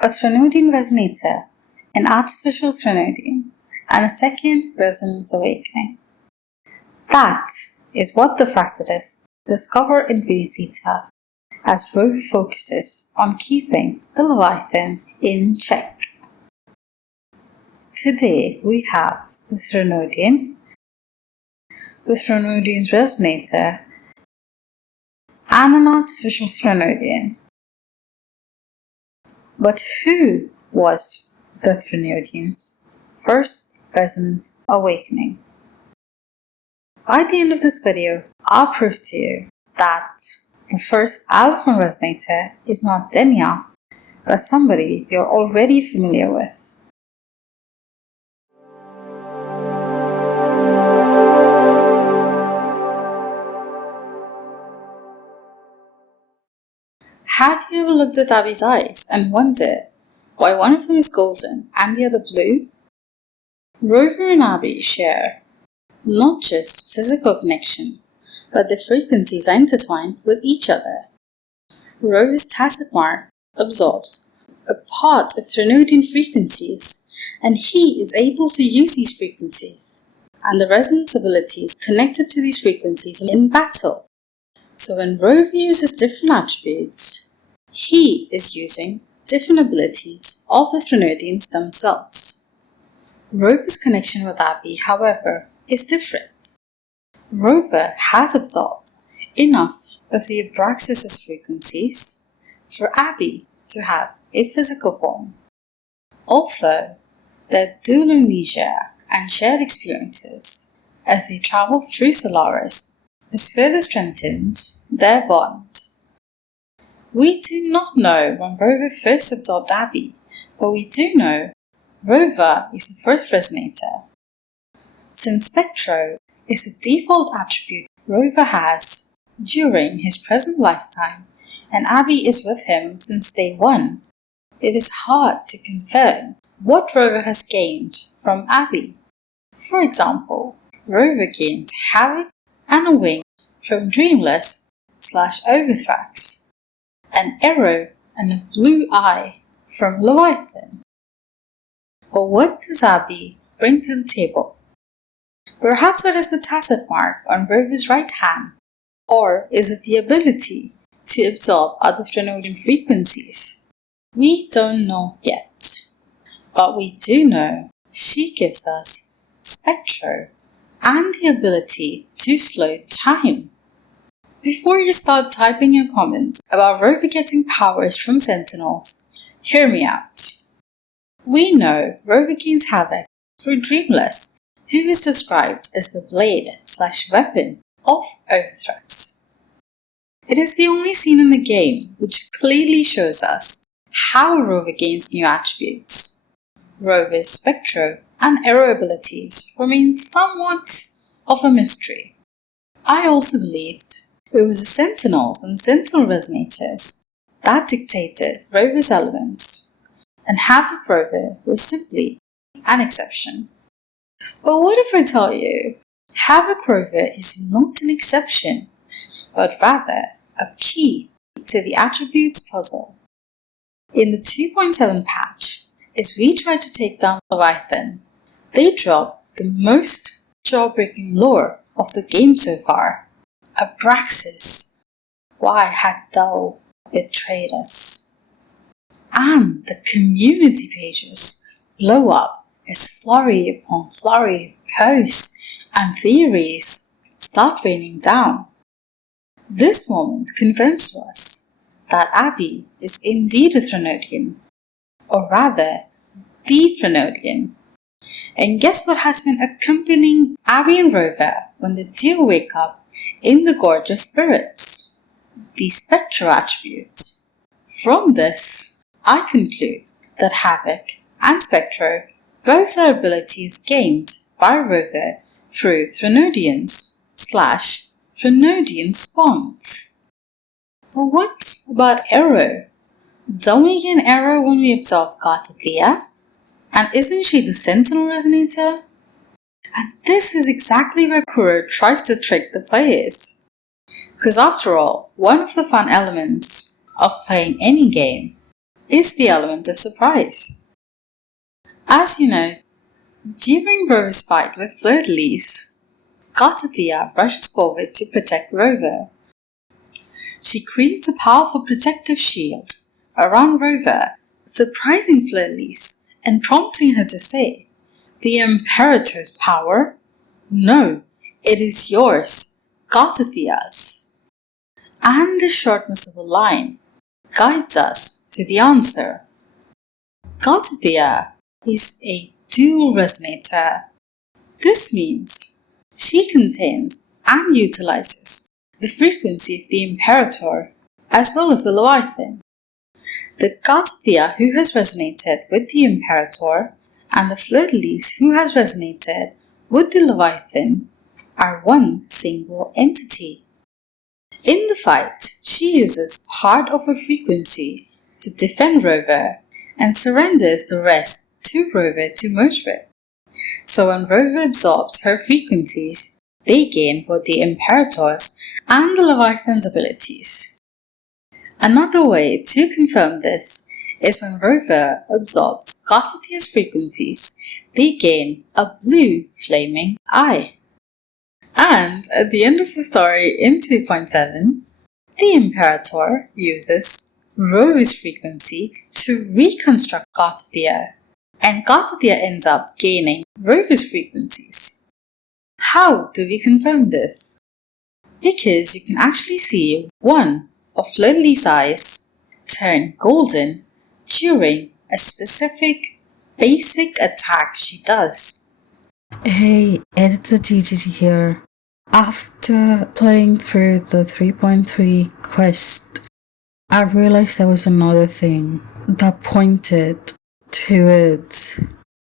a Threnodian Resonator, an artificial Threnodian, and a second Resonance Awakening. That is what the Fractsidus discover in Rinascitta, as Rover focuses on keeping the Leviathan in check. Today we have the Threnodian, the Threnodian's Resonator, and an artificial Threnodian. But who was the Threnodians' first Resonance Awakening? By the end of this video, I'll prove to you that the first Aleph-1 Resonator is not Denia, but somebody you're already familiar with. Have you ever looked at Abby's eyes and wondered why one of them is golden and the other blue? Rover and Abby share not just physical connection, but their frequencies are intertwined with each other. Rover's tacit mark absorbs a part of Threnodian frequencies, and he is able to use these frequencies and the resonance abilities connected to these frequencies in battle. So when Rover uses different attributes, he is using different abilities of the Threnodians themselves. Rover's connection with Abby, however, is different. Rover has absorbed enough of the Abraxas' frequencies for Abby to have a physical form. Also, their dual amnesia and shared experiences as they travel through Solaris has further strengthened their bond. We do not know when Rover first absorbed Abby, but we do know Rover is the first Resonator. Since Spectro is the default attribute Rover has during his present lifetime, and Abby is with him since day one, it is hard to confirm what Rover has gained from Abby. For example, Rover gains Havoc and a wing from Dreamless/Overthrax, an arrow and a blue eye from Leviathan. But what does Abby bring to the table? Perhaps it is the tacit mark on Rover's right hand, or is it the ability to absorb other Threnodian frequencies? We don't know yet, but we do know she gives us Spectro and the ability to slow time. Before you start typing your comments about Rover getting powers from Sentinels, hear me out. We know Rover gains Havoc through Dreamless, who is described as the blade/weapon of Overthrax. It is the only scene in the game which clearly shows us how Rover gains new attributes. Rover's Spectro and Aero abilities remain somewhat of a mystery. I also believed it was the Sentinels and Sentinel Resonators that dictated Rover's elements, and Havoc Rover was simply an exception. But what if I tell you Havoc Rover is not an exception, but rather a key to the attributes puzzle? In the 2.7 patch, as we try to take down Leviathan, they drop the most jaw-breaking lore of the game so far. Abraxas, why had thou betrayed us? And the community pages blow up as flurry upon flurry of posts and theories start raining down. This moment confirms to us that Abby is indeed a Threnodian, or rather, the Threnodian. And guess what has been accompanying Abby and Rover when the duo wake up in the gorgeous spirits? The Spectro attribute. From this, I conclude that Havoc and Spectro both are abilities gained by Rover through Threnodians/Threnodian spawns. But what about Aero? Don't we get Aero when we absorb Gartathea? And isn't she the Sentinel Resonator? And this is exactly where Kuro tries to trick the players. Because after all, one of the fun elements of playing any game is the element of surprise. As you know, during Rover's fight with Fleur-de-Lis, Thea rushes forward to protect Rover. She creates a powerful protective shield around Rover, surprising Fleur-de-Lis and prompting her to say, "The Imperator's power? No, it is yours, Thea's." And the shortness of the line guides us to the answer. Thea is a dual resonator. This means she contains and utilizes the frequency of the Imperator as well as the Leviathan. The Thea who has resonated with the Imperator and the Fleur-de-Lis who has resonated with the Leviathan are one single entity. In the fight, she uses part of her frequency to defend Rover and surrenders the rest to Rover to merge with. So when Rover absorbs her frequencies, they gain both the Imperator's and the Leviathan's abilities. Another way to confirm this is when Rover absorbs Thea's frequencies, they gain a blue flaming eye. And at the end of the story in 2.7, the Imperator uses Rover's frequency to reconstruct Thea, and Thea ends up gaining Rover's frequencies. How do we confirm this? Because you can actually see one of Fleur-de-Lis' eyes turn golden during a specific basic attack she does. Hey, Editor Gigi here. After playing through the 3.3 quest, I realized there was another thing that pointed towards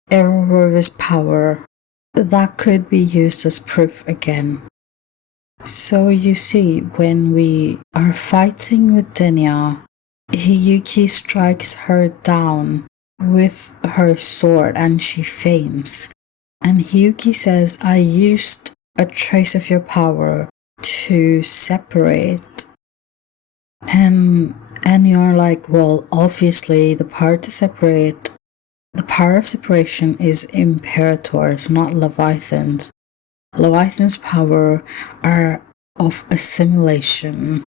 Aero Rover's power that could be used as proof again. So you see, when we are fighting with Denia, Hiyuki strikes her down with her sword and she faints. And Hiyuki says, "I used a trace of your power to separate." And you're like, well, obviously the power to separate, the power of separation is Imperators, not Leviathans. Leviathan's power are of assimilation.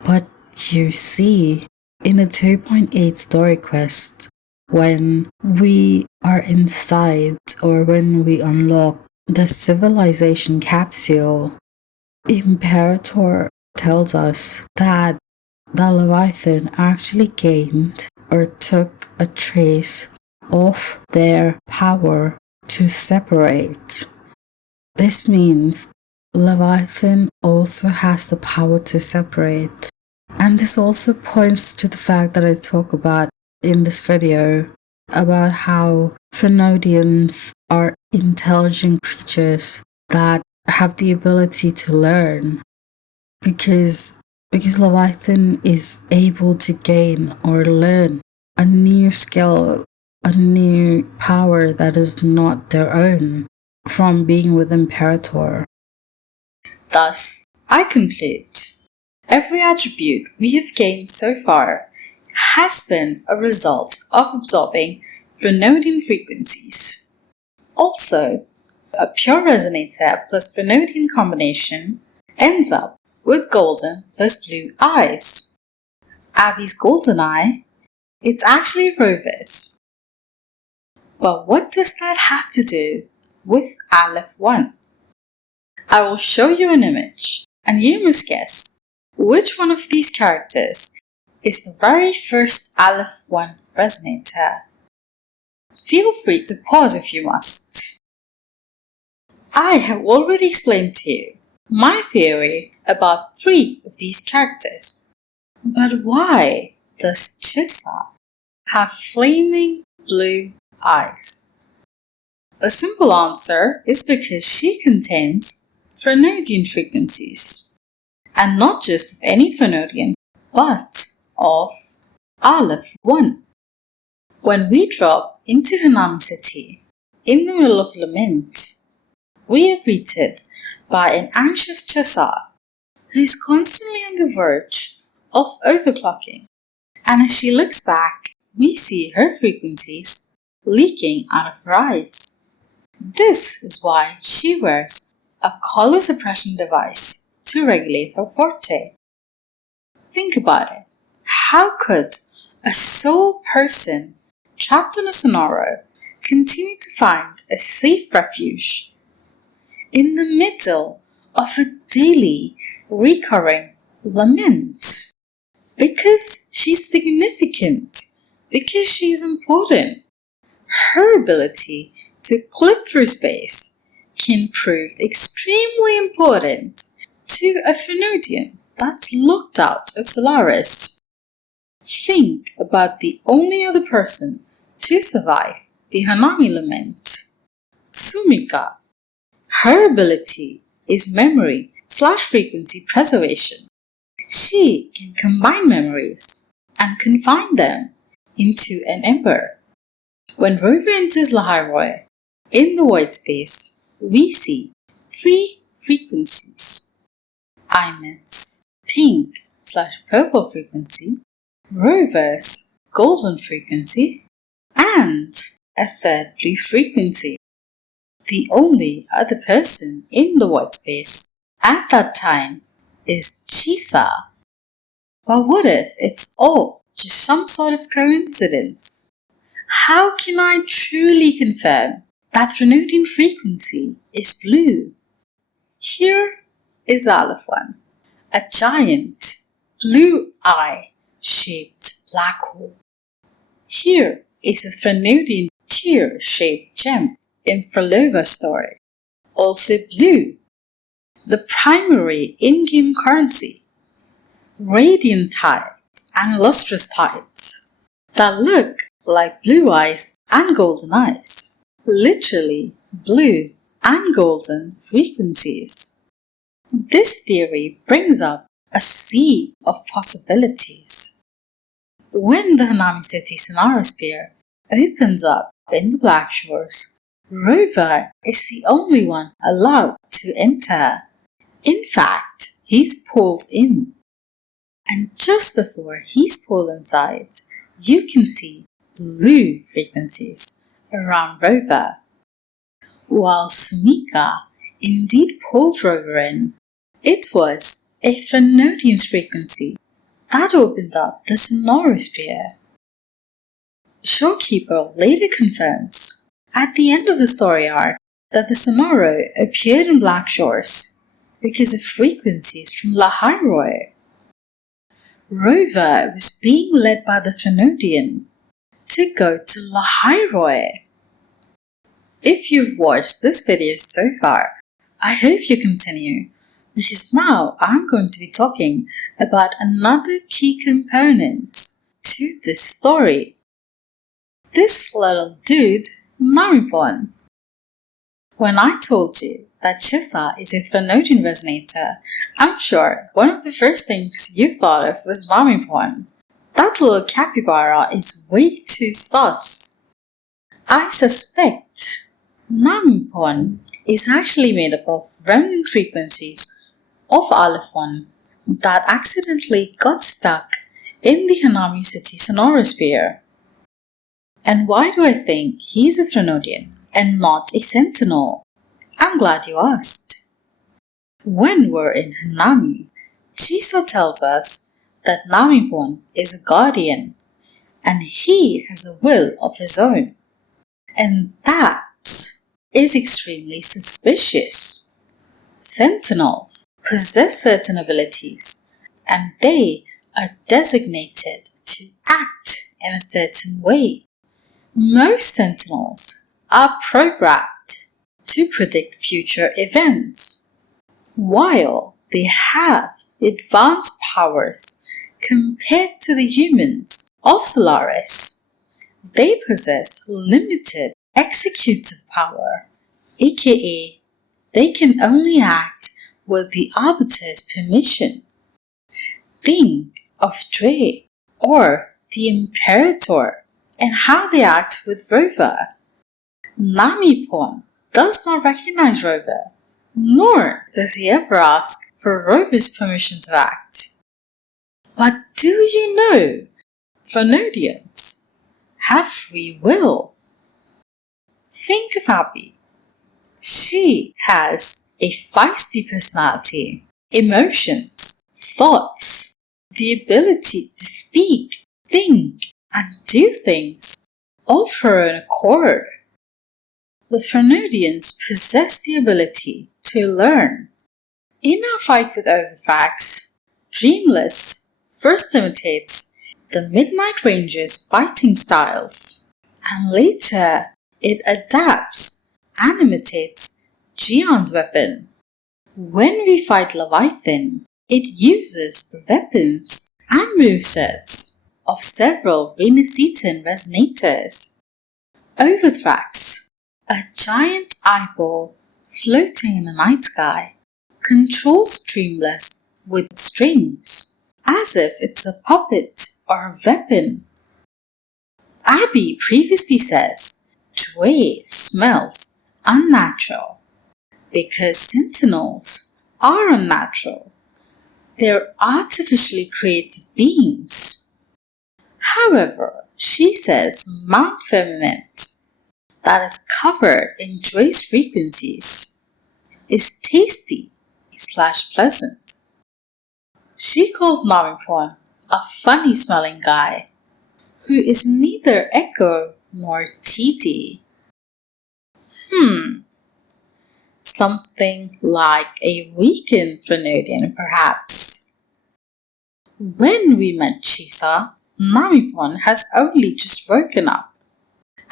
But you see, in the 2.8 story quest, when we are inside or when we unlock the civilization capsule, Imperator tells us that the Leviathan actually gained or took a trace of their power to separate. This means Leviathan also has the power to separate. And this also points to the fact that I talk about in this video about how Threnodians are intelligent creatures that have the ability to learn, because Leviathan is able to gain or learn a new skill, a new power that is not their own from being with Imperator. Thus, I conclude, every attribute we have gained so far has been a result of absorbing Threnodian frequencies. Also, a pure resonator plus Threnodian combination ends up with golden plus blue eyes. Abby's golden eye, it's actually Rover's. But what does that have to do with Aleph-1? I will show you an image, and you must guess which one of these characters is the very first Aleph-1 Resonator. Feel free to pause if you must. I have already explained to you my theory about 3 of these characters. But why does Chisa have flaming blue eyes? The simple answer is because she contains Threnodian frequencies. And not just of any Threnodian, but of Aleph-1. When we drop into Honami City, in the middle of lament, we are greeted by an anxious Chisa who is constantly on the verge of overclocking And as she looks back, we see her frequencies leaking out of her eyes. This is why she wears a color suppression device to regulate her forte. Think about it. How could a sole person trapped in a sonoro continue to find a safe refuge in the middle of a daily recurring lament? Because she's significant, because she's important. Her ability to clip through space can prove extremely important to a Threnodian that's locked out of Solaris. Think about the only other person to survive the Honami lament, Sumika. Her ability is memory/frequency preservation. She can combine memories and confine them into an ember. When Rover enters Lahai-Roi, in the Voidspace, we see 3 frequencies. Imet's pink/purple frequency, Rover's golden frequency, and a third blue frequency. The only other person in the Voidspace at that time is Chisa. But what if it's all just some sort of coincidence? How can I truly confirm that Threnodian frequency is blue? Here is Aleph-1, a giant blue eye-shaped black hole. Here is a Threnodian tear-shaped gem in Fralova's story, also blue. The primary in-game currency, radiant tides and lustrous tides that look like blue eyes and golden eyes, literally blue and golden frequencies. This theory brings up a sea of possibilities. When the Honami City Sonosphere opens up in the Black Shores, Rover is the only one allowed to enter. In fact, he's pulled in. And just before he's pulled inside, you can see blue frequencies around Rover. While Sumika indeed pulled Rover in, it was a Threnodian's frequency that opened up the Sonorosphere. Shorekeeper later confirms at the end of the story arc that the Sonoro appeared in Black Shores because of frequencies from Lahai-Roi. Rover was being led by the Threnodian to go to Lahai-Roi. If you've watched this video so far, I hope you continue, because now I'm going to be talking about another key component to this story. This little dude, Namipon. When I told you that Chisa is a Threnodian Resonator, I'm sure one of the first things you thought of was Namipon. That little capybara is way too sus. I suspect Namipon is actually made up of remnant frequencies of Aleph-1 that accidentally got stuck in the Honami City Sonorosphere. And why do I think he's a Threnodian and not a Sentinel? I'm glad you asked. When we're in Honami, Chisa tells us that Namipon is a guardian and he has a will of his own. And that is extremely suspicious. Sentinels possess certain abilities and they are designated to act in a certain way. Most Sentinels are programmed to predict future events. While they have advanced powers compared to the humans of Solaris, they possess limited executive power, aka they can only act with the Arbiter's permission. Think of Dre or the Imperator and how they act with Rover. Namipon does not recognize Rover, nor does he ever ask for Rover's permission to act. But do you know Threnodians have free will. Think of Abby. She has a feisty personality, emotions, thoughts, the ability to speak, think, and do things all of her own accord. The Threnodians possess the ability to learn. In our fight with Abraxas, Dreamless first imitates the Midnight Ranger's fighting styles, and later it adapts and imitates Gion's weapon. When we fight Leviathan, it uses the weapons and movesets of several Rinascitta Resonators. Overthrax, a giant eyeball floating in the night sky, controls Dreamless with strings, as if it's a puppet or a weapon. Abby previously says Dway smells unnatural because Sentinels are unnatural. They're artificially created beings. However, she says Mount Firmament, that is covered in Dway's frequencies, is tasty / pleasant. She calls Namipon a funny smelling guy who is neither Echo nor TD. Something like a weakened Threnodian, perhaps. When we met Chisa, Namipon has only just woken up,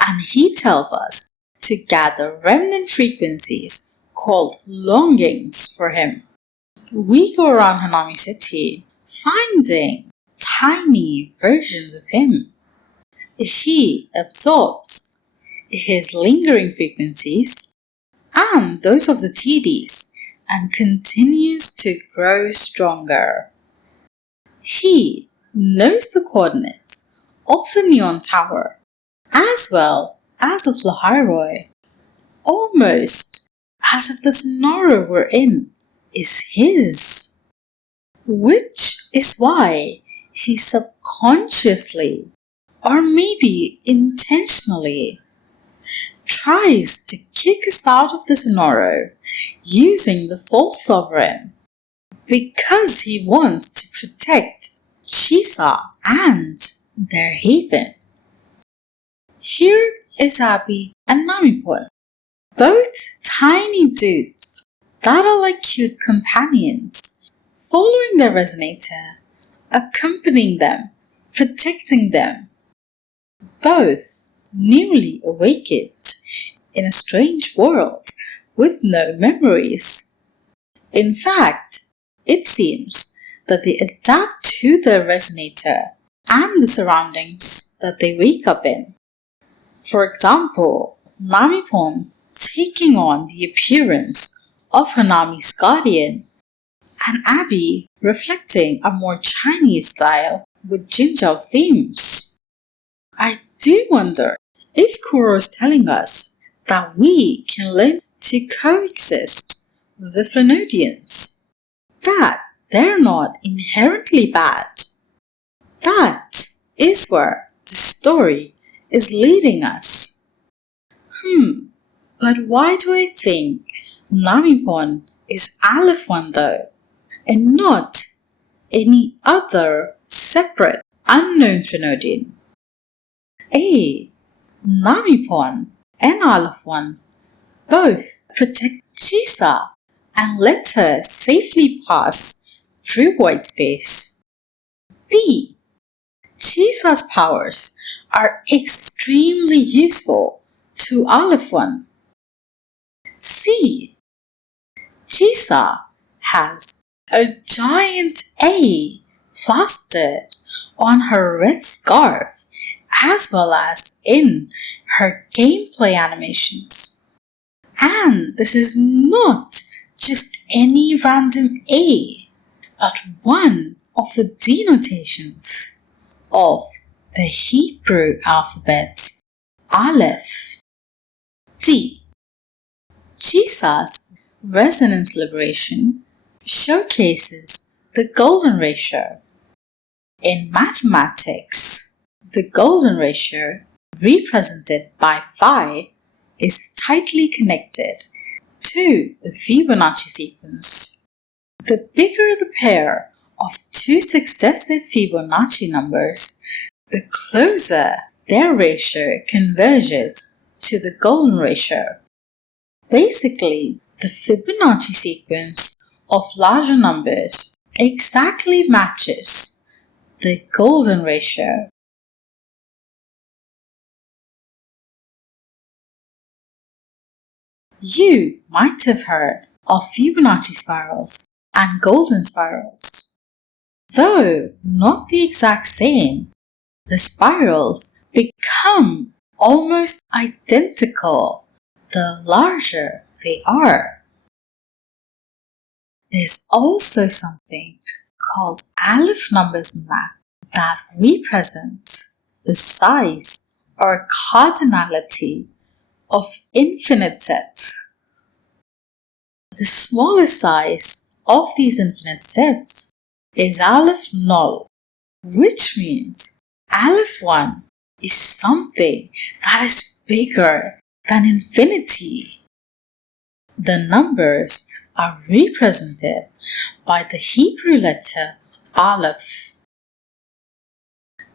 and he tells us to gather remnant frequencies called longings for him. We go around Honami City, finding tiny versions of him. He absorbs his lingering frequencies and those of the TDs and continues to grow stronger. He knows the coordinates of the Neon Tower as well as of Lahai-Roi, almost as if the sonoro we're in is his, which is why he subconsciously, or maybe intentionally, tries to kick us out of the sonoro using the false sovereign because he wants to protect Chisa and their haven. Here is Abby and Namipon, both tiny dudes that are like cute companions, following their resonator, accompanying them, protecting them, both newly awakened in a strange world with no memories. In fact, it seems that they adapt to their resonator and the surroundings that they wake up in. For example, Namipon taking on the appearance of Honami's guardian, and Abby reflecting a more Chinese style with Jinzhou themes. I do wonder if Kuro is telling us that we can learn to coexist with the Threnodians, that they're not inherently bad. That is where the story is leading us. But why do I think Namipon is Aleph-1 though, and not any other separate unknown Threnodian? Namipon and Aleph-1 both protect Chisa and let her safely pass through Voidspace. B. Chisa's powers are extremely useful to Aleph-1. C. Chisa has a giant A plastered on her red scarf as well as in her gameplay animations. And this is not just any random A, but one of the denotations of the Hebrew alphabet Aleph. D. Chisa's resonance liberation showcases the golden ratio. In mathematics, The golden ratio, represented by phi, is tightly connected to the Fibonacci sequence. The bigger the pair of two successive Fibonacci numbers, the closer their ratio converges to the golden ratio. Basically, the Fibonacci sequence of larger numbers exactly matches the golden ratio. You might have heard of Fibonacci spirals and golden spirals. Though not the exact same, the spirals become almost identical the larger they are. There's also something called Aleph numbers in math that represent the size or cardinality of infinite sets. The smallest size of these infinite sets is Aleph null, which means Aleph-1 is something that is bigger than infinity. The numbers are represented by the Hebrew letter Aleph.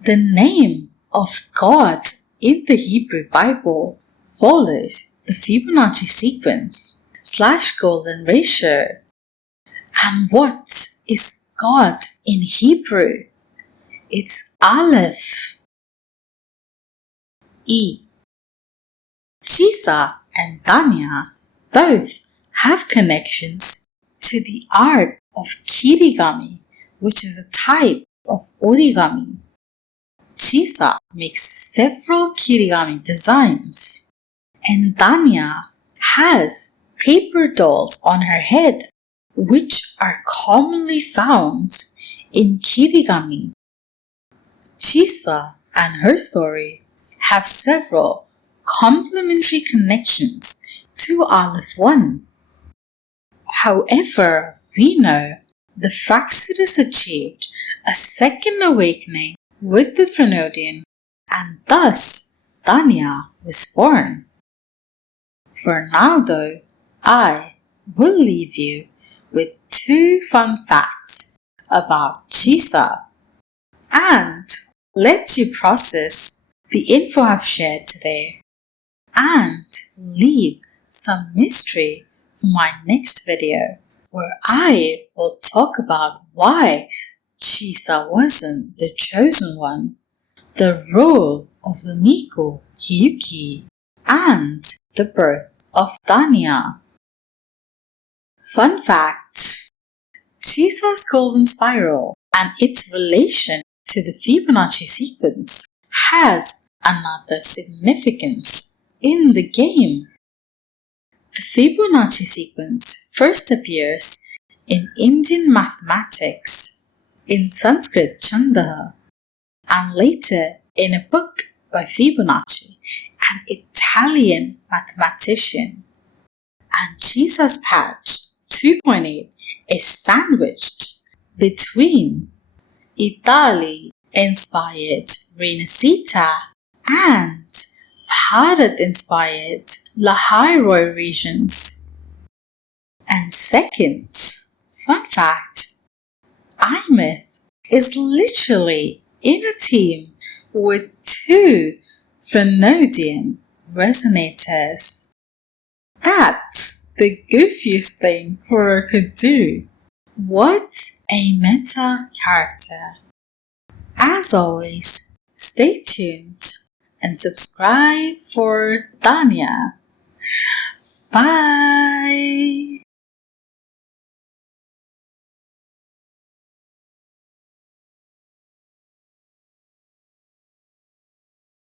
The name of God in the Hebrew Bible follows the Fibonacci sequence / golden ratio. And what is God in Hebrew? It's Aleph. Chisa and Denia both have connections to the art of kirigami, which is a type of origami. Chisa makes several kirigami designs, and Denia has paper dolls on her head, which are commonly found in kirigami. Chisa and her story have several complementary connections to Aleph-1. However, we know the Fractsidus achieved a second awakening with the Threnodian, and thus Denia was born. For now though, I will leave you with 2 fun facts about Chisa and let you process the info I've shared today and leave some mystery for my next video, where I will talk about why Chisa wasn't the chosen one, the role of the Miko Hiyuki, and the birth of Denia. Fun fact: Chisa's golden spiral and its relation to the Fibonacci sequence has another significance in the game. The Fibonacci sequence first appears in Indian mathematics, in Sanskrit Chanda, and later in a book by Fibonacci, an Italian mathematician. And Chisa's patch 2.8 is sandwiched between Italy-inspired Rinascitta and Bharat-inspired Lahai-Roi regions. And second, fun fact, iMyth is literally in a team with 2 Threnodian Resonators. That's the goofiest thing Kuro could do. What a meta character. As always, stay tuned and subscribe for Denia. Bye!